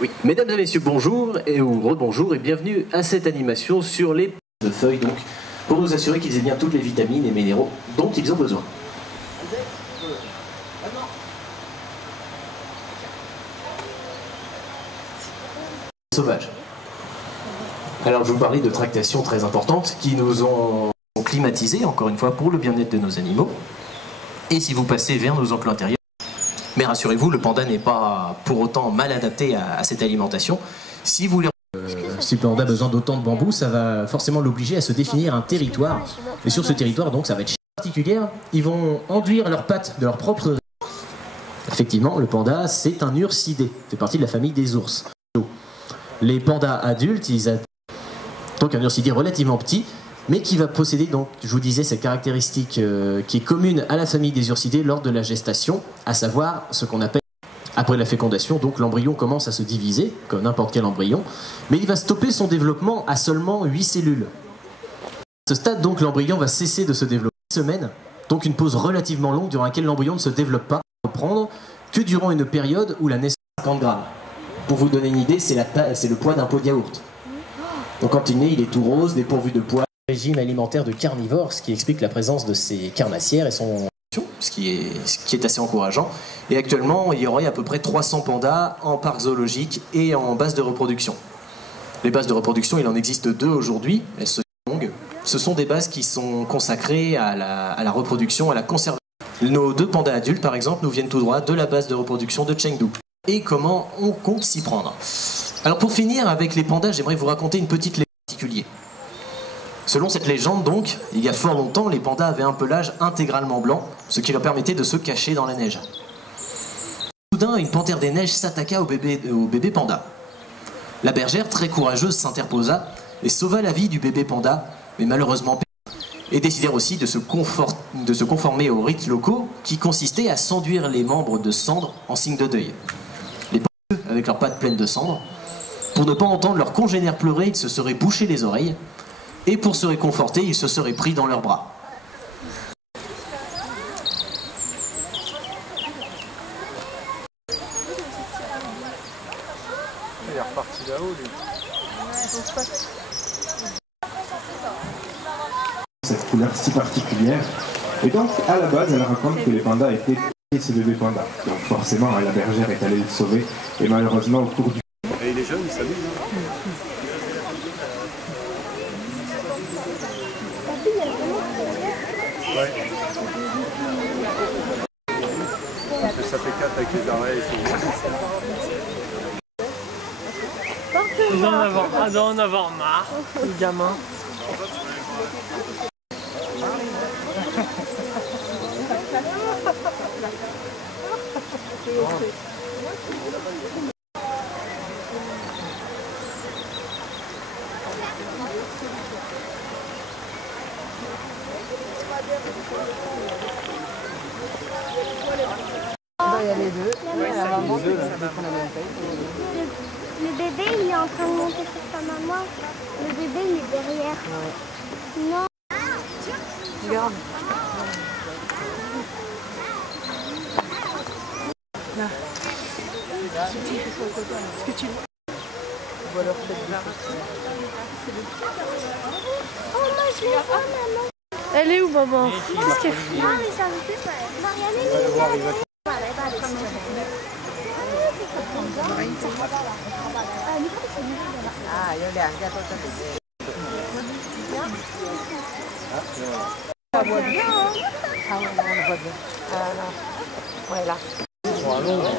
Oui, mesdames et messieurs, bonjour ou rebonjour et bienvenue à cette animation sur les feuilles, donc pour nous assurer qu'ils aient bien toutes les vitamines et minéraux dont ils ont besoin. Sauvage. Alors je vous parlais de tractations très importantes qui nous ont climatisés, encore une fois, pour le bien-être de nos animaux. Et si vous passez vers nos enclos intérieurs, mais rassurez-vous, le panda n'est pas pour autant mal adapté à cette alimentation. Si vous si le panda a besoin d'autant de bambou, ça va forcément l'obliger à se définir un territoire. Et sur ce territoire, donc, ça va être particulière. Ils vont enduire leurs pattes de leur propre... Effectivement, le panda, c'est un ursidé. C'est partie de la famille des ours. Les pandas adultes, donc un ursidé relativement petit, mais qui va posséder, donc, je vous disais, cette caractéristique qui est commune à la famille des ursidés lors de la gestation, à savoir ce qu'on appelle, après la fécondation, donc l'embryon commence à se diviser, comme n'importe quel embryon, mais il va stopper son développement à seulement 8 cellules. À ce stade, donc, l'embryon va cesser de se développer 1 semaine, donc une pause relativement longue durant laquelle l'embryon ne se développe pas, reprendre que durant une période où la naissance est 50 grammes. Pour vous donner une idée, c'est le poids d'un pot de yaourt. Donc quand il naît, il est tout rose, dépourvu de poids. Régime alimentaire de carnivore, ce qui explique la présence de ces carnassières et son ce qui est assez encourageant. Et actuellement, il y aurait à peu près 300 pandas en parc zoologique et en base de reproduction. Les bases de reproduction, il en existe 2 aujourd'hui, elles sont longues. Ce sont des bases qui sont consacrées à la reproduction, à la conservation. Nos 2 pandas adultes, par exemple, nous viennent tout droit de la base de reproduction de Chengdu. Et comment on compte s'y prendre. Alors pour finir avec les pandas, j'aimerais vous raconter une petite légende particulière. Selon cette légende donc, il y a fort longtemps, les pandas avaient un pelage intégralement blanc, ce qui leur permettait de se cacher dans la neige. Soudain, une panthère des neiges s'attaqua au bébé panda. La bergère, très courageuse, s'interposa et sauva la vie du bébé panda, mais malheureusement et décidèrent aussi de se conformer aux rites locaux qui consistaient à s'enduire les membres de cendres en signe de deuil. Les pandas, avec leurs pattes pleines de cendres, pour ne pas entendre leurs congénères pleurer, ils se seraient bouchés les oreilles, et pour se réconforter, ils se seraient pris dans leurs bras. Il est reparti là-haut, lui. Cette couleur si particulière. Et donc, à la base, elle raconte que les pandas étaient ce bébé panda. Donc forcément, la bergère est allée le sauver. Et malheureusement, au cours du... Et il est jeune, il s'amuse. Ouais. Parce que ça fait 4 avec les arrêts et tout. Il doit en avoir marre, le gamin. Il y a les 2. La maman, c'est la même taille. Le bébé, il est en train de monter sur sa maman. Le bébé, il est derrière. Ouais. Non. Regarde. Là. Est-ce que tu vois? On voit leur tête là. Oh, moi, je les vois, maman. Elle est où, maman? Qu'est-ce qu'elle fait? Non, mais ça me fait pas. Marianne, Ah, il y a l'air, regarde toi, ça voit bien, hein? Ah ouais, on le voit bien. Ah non. Ouais, là. Ils sont à l'ombre.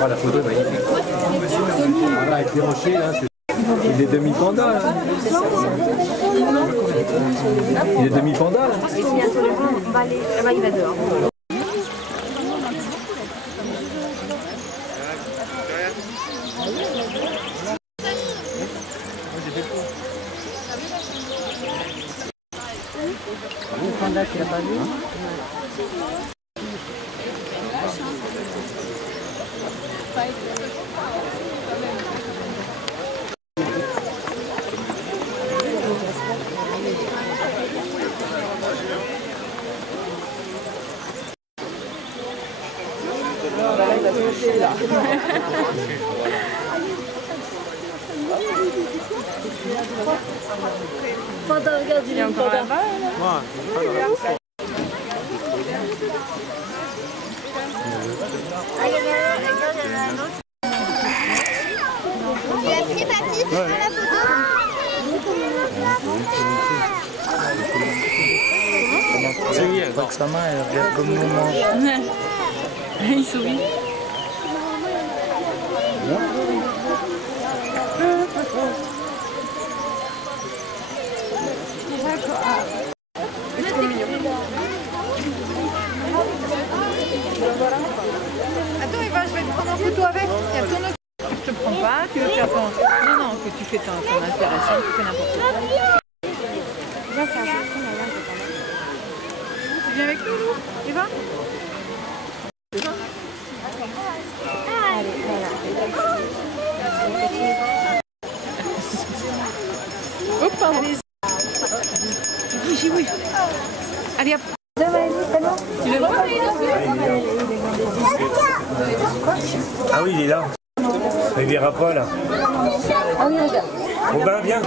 Ah, la photo est magnifique. Voilà, avec les rochers, là, il est demi-panda, là. Il est demi-panda, là. on va aller. Là-bas, il va dehors. Le panda, tu l'as pas vu? Panda, regarde, il est encore là-bas. Tu as pris papy pour la photo? Oui, elle voit que sa main, elle regarde comme nous mange. Il sourit. Attends Eva, je vais te prendre en photo avec. Il y a ton autre. Je te prends pas, tu veux faire ton... Non, non, que tu fais ton intéressant, tu fais n'importe quoi. Tu viens avec nous, Lou, Eva? Hop, pardon. Oui, oui. Allez, hop. Tu le vois? Ah oui, il est là. Il verra pas là. Robin, viens.